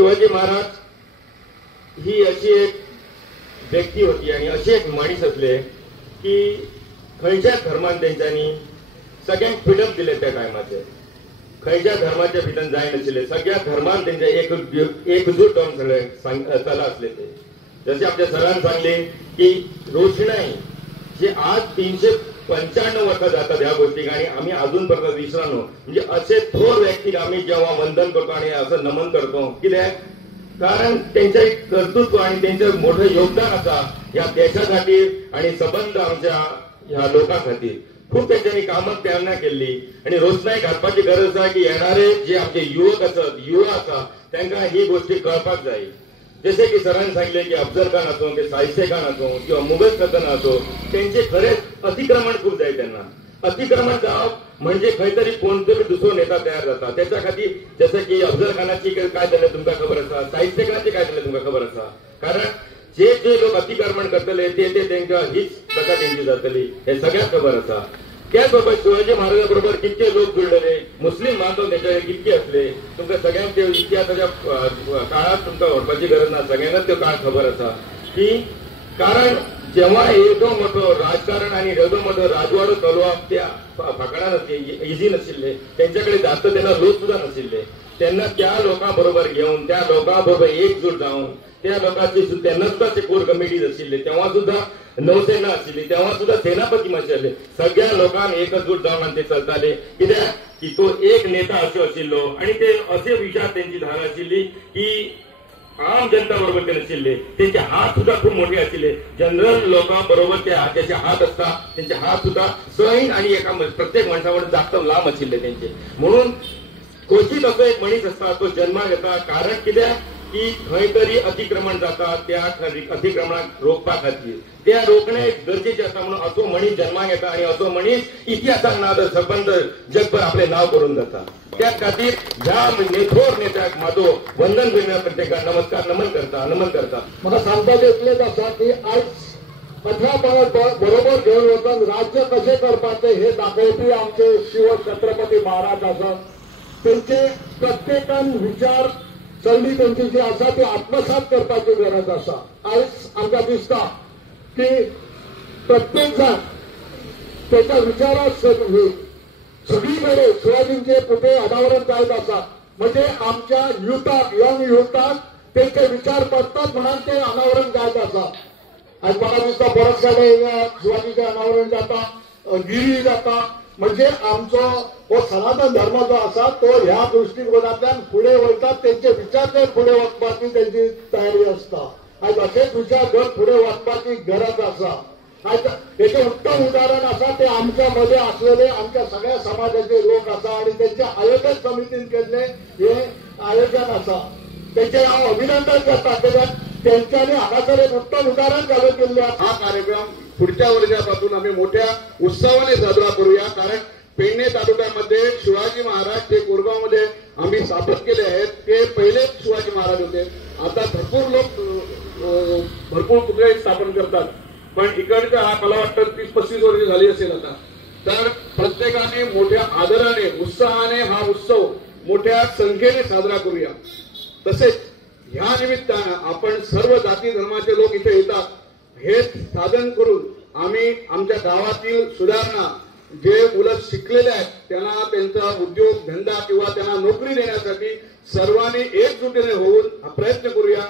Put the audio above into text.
शिवाजी महाराज ही अशी एक व्यक्ती होती आणि अशी एक मनीस असले की खंयच्या धर्मान त्यांच्यानी सगळ्यांक फ्रीडम दिले त्या टायमाचे. खंयच्या धर्माच्या भितर जाय नाशिल्ले, सगळ्या धर्मान त्यांच्या एकजूट जाऊन सगळे चला असले ते. जसे आपल्या सरांनी सांगले की रोषणाई जे आज 395 वर्ष जातात ह्या गोष्टीक आणि आम्ही अजूनपर्यंत विसरलो. म्हणजे असे थोर व्यक्तीक आम्ही जेव्हा वंदन करतो आणि असं नमन करतो कित्याक कारण त्यांचे कर्तृत्व आणि त्यांचं मोठं योगदान असा या देशासाठी आणि संबंध आमच्या ह्या लोकांखातीर खूप त्यांच्यानी कामं प्रेरणा केली. आणि रोषणाई घालपाची गरज आहे की येणारे जे आमचे युवक असत युवा असा त्यांना ही गोष्टी कळपाक जाय. जसे की सरांनी सांगितले की अफजल खान असो की साहित्य खान असो किंवा मुघल सल्तन असो त्यांचे खरेच अतिक्रमण खूप जाय. त्यांना अतिक्रमण जावप म्हणजे खंयतरी कोणतरी दुसरो नेता तयार जाता. त्याच्या खातीर जसं की अफजल खानाची काय झालं तुमका खबर असा, साहित्य खानाची काय झालं तुमका खबर असा. कारण जे जे लोक अतिक्रमण करतले ते त्यांच्या हीच कथा त्यांची जातली हे सगळ्यात खबर असा. त्याचबरोबर शिवाजी महाराजांबरोबर कितके लोक जुळलेले, मुस्लिम बांधव त्याच्याकडे कितके असले तुमका सगळ्यांचे इतिहासाच्या काळात तुमका ओळखपाची गरज ना, सगळ्यांनाच तो काळ खबर असा की कारण जेव्हा एवढो मोठो राजकारण आणि एवढो मोठो राजवाडो चलोवप त्या फाकडान इझी नशिल्ले, त्यांच्याकडे जास्त त्यांना लोक सुद्धा नशिल्ले. त्यांना त्या लोकांबरोबर घेऊन त्या लोकांबरोबर एकजूट जाऊन त्या लोकांची त्यांना सुद्धा ते कोर कमिटीज आशिल्ले, तेव्हा सुद्धा नौसेना आशिल्ली, तेव्हा सुद्धा सेनापती आशिल्ले. सगळ्या लोकांना एकजूट जाऊन आणि ते चलताले कित्याक की तो एक नेता असो आशिल्लो आणि ते असे विचार त्यांची धारा आशिल्ली की आम जनता बरोबर ते नशिल्ले. त्यांचे हात सुद्धा खूप मोठे आशिल्ले. जनरल लोकांबरोबर त्याचे हात असतात, त्यांचे हात सुद्धा सैन आणि एका प्रत्येक माणसावर जास्त लांब आशिल्ले त्यांचे. म्हणून क्वचित असो एक मनीस असता तो जन्माक येता कारण कित्याक की खंयतरी अतिक्रमण जाता त्या अतिक्रमणाक रोखपा खातीर त्या रोखणे गरजेचे असता. म्हणून असो मनीस जन्माक येता आणि असो मनीस इतिहासाक नाद संबंध जगभर आपले नाव करून जाता. त्या खातीर ह्या थोर नेत्याक माझो वंदन करण्याक प्रत्येकाक नमस्कार नमन करता. मला सांगता इतलेच असा की आज 18 बरोबर घेऊन वचून राज्य कसे करपाचे हे दाखवपी आमचे शिव छत्रपती महाराज असत. त्यांचे प्रत्येकान विचार सरणी त्यांची जी असा ती आत्मसात करपाची गरज असा. आज आमकां दिसता की प्रत्येक जण त्याच्या विचारात सगळीकडे शिवाजींचे पुतळे अनावरण जायत असतात. म्हणजे आमच्या युथाक यंग युथाक त्यांचे विचार पडतात म्हणून ते अनावरण जायत असतात. आज मला दिसता परत कडे शिवाजीचे अनावरण जाता, गिरी जाता. म्हणजे आमचो हो सनातन धर्म जो असा तो ह्या दृष्टिकोनातल्यान पुढे वळतात. त्यांचे विचार जर पुढे वचपाची त्यांची तयारी असता. आज असेच विचार जर पुढे वचपाची गरज असा. आज याचे उत्तम उदाहरण असा ते आमच्या मध्ये असलेले आमच्या सगळ्या समाजाचे लोक असा आणि त्यांच्या आयोजन समितीन केले हे आयोजन असा. त्यांचे हांव अभिनंदन करता कित्याक त्यांच्यानी हांगासर एक उत्तम उदाहरण घालून दिल्ले. हा कार्यक्रम पुढच्या वर्षापासून आम्ही मोठ्या उत्सवाने साजरा करूया. कारण पेडणे तालुक्यामध्ये शिवाजी महाराज जे कोरगावमध्ये आम्ही स्थापन केले आहेत ते पहिले शिवाजी महाराज होते. आता भरपूर लोक भरपूर पुतळे स्थापन करतात पण इकडच्या मला वाटतं 30-35 वर्ष झाली असेल आता. तर प्रत्येकाने मोठ्या आदराने उत्साहाने हा उत्सव मोठ्या संख्येने साजरा करूया. तसेच ह्या निमित्तानं आपण सर्व जाती धर्माचे लोक इथे येतात हे साधन करून आम्ही आमच्या गावातील सुधारणा जे मुलं शिकलेले आहेत त्यांना त्यांचा उद्योग धंदा किंवा त्यांना नोकरी देण्यासाठी सर्वांनी एकजुटीने होऊन हा प्रयत्न करूया.